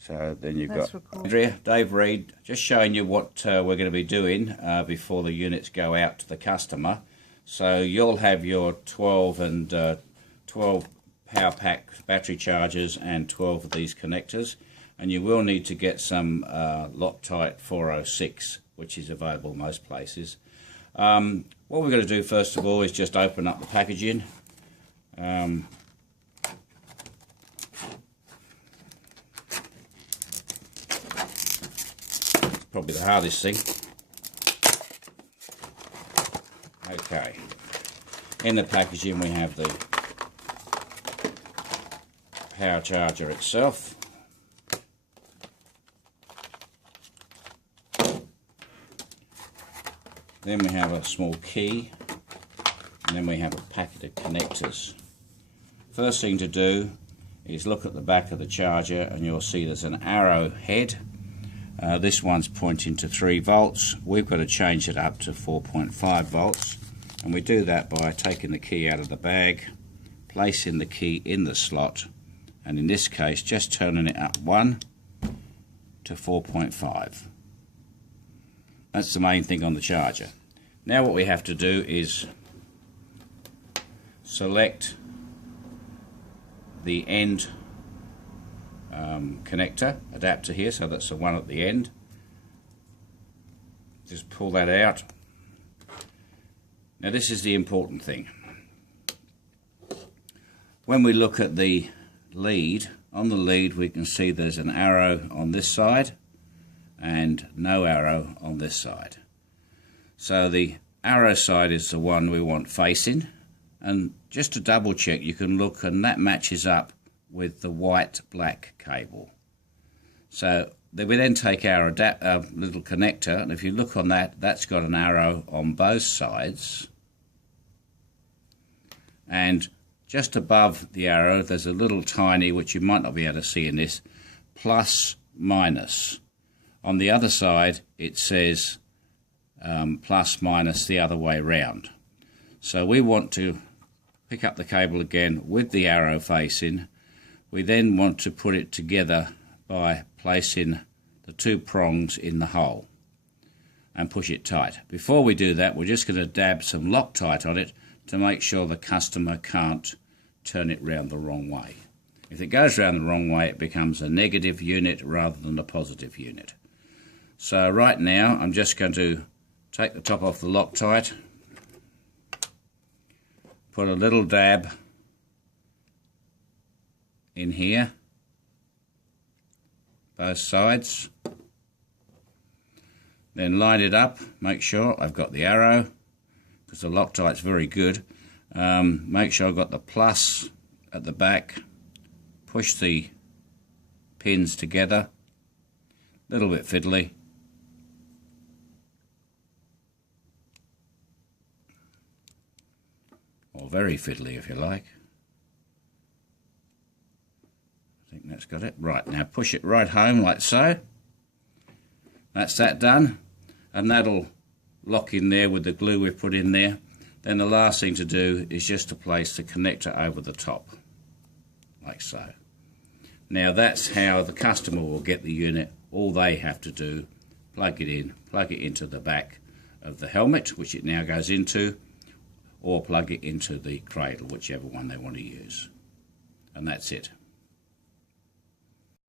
So then you've got Andrea, Dave Reed, just showing you what we're going to be doing before the units go out to the customer. So you'll have your 12 power pack battery chargers and 12 of these connectors, and you will need to get some Loctite 406, which is available most places. What we're going to do first of all is just open up the packaging. Probably the hardest thing. Okay, in the packaging we have the power charger itself, then we have a small key, and then we have a packet of connectors. First thing to do is look at the back of the charger, and you'll see there's an arrow head. This one's pointing to 3 volts. We've got to change it up to 4.5 volts, and we do that by taking the key out of the bag, placing the key in the slot, and in this case just turning it up 1 to 4.5. That's the main thing on the charger. Now what we have to do is select the end connector adapter here, so that's the one at the end. Just pull that out. Now this is the important thing. When we look at the lead, on the lead we can see there's an arrow on this side and no arrow on this side. So the arrow side is the one we want facing, and just to double check you can look, and that matches up with the white black cable. So we then take our little connector, and if you look on that, that's got an arrow on both sides, and just above the arrow there's a little tiny, which you might not be able to see in this, plus minus. On the other side it says plus minus the other way round. So we want to pick up the cable again with the arrow facing. We then want to put it together by placing the 2 prongs in the hole and push it tight. Before we do that, we're just going to dab some Loctite on it to make sure the customer can't turn it round the wrong way. If it goes round the wrong way, it becomes a negative unit rather than a positive unit. So right now I'm just going to take the top off the Loctite, put a little dab in here, both sides, then line it up, make sure I've got the arrow, because the Loctite's very good. Make sure I've got the plus at the back, push the pins together, a little bit fiddly, or very fiddly if you like. I think that's got it. Right, now push it right home like so. That's that done, and that'll lock in there with the glue we've put in there. Then the last thing to do is just to place the connector over the top, like so. Now that's how the customer will get the unit. All they have to do, plug it in, plug it into the back of the helmet, which it now goes into, or plug it into the cradle, whichever one they want to use. And that's it.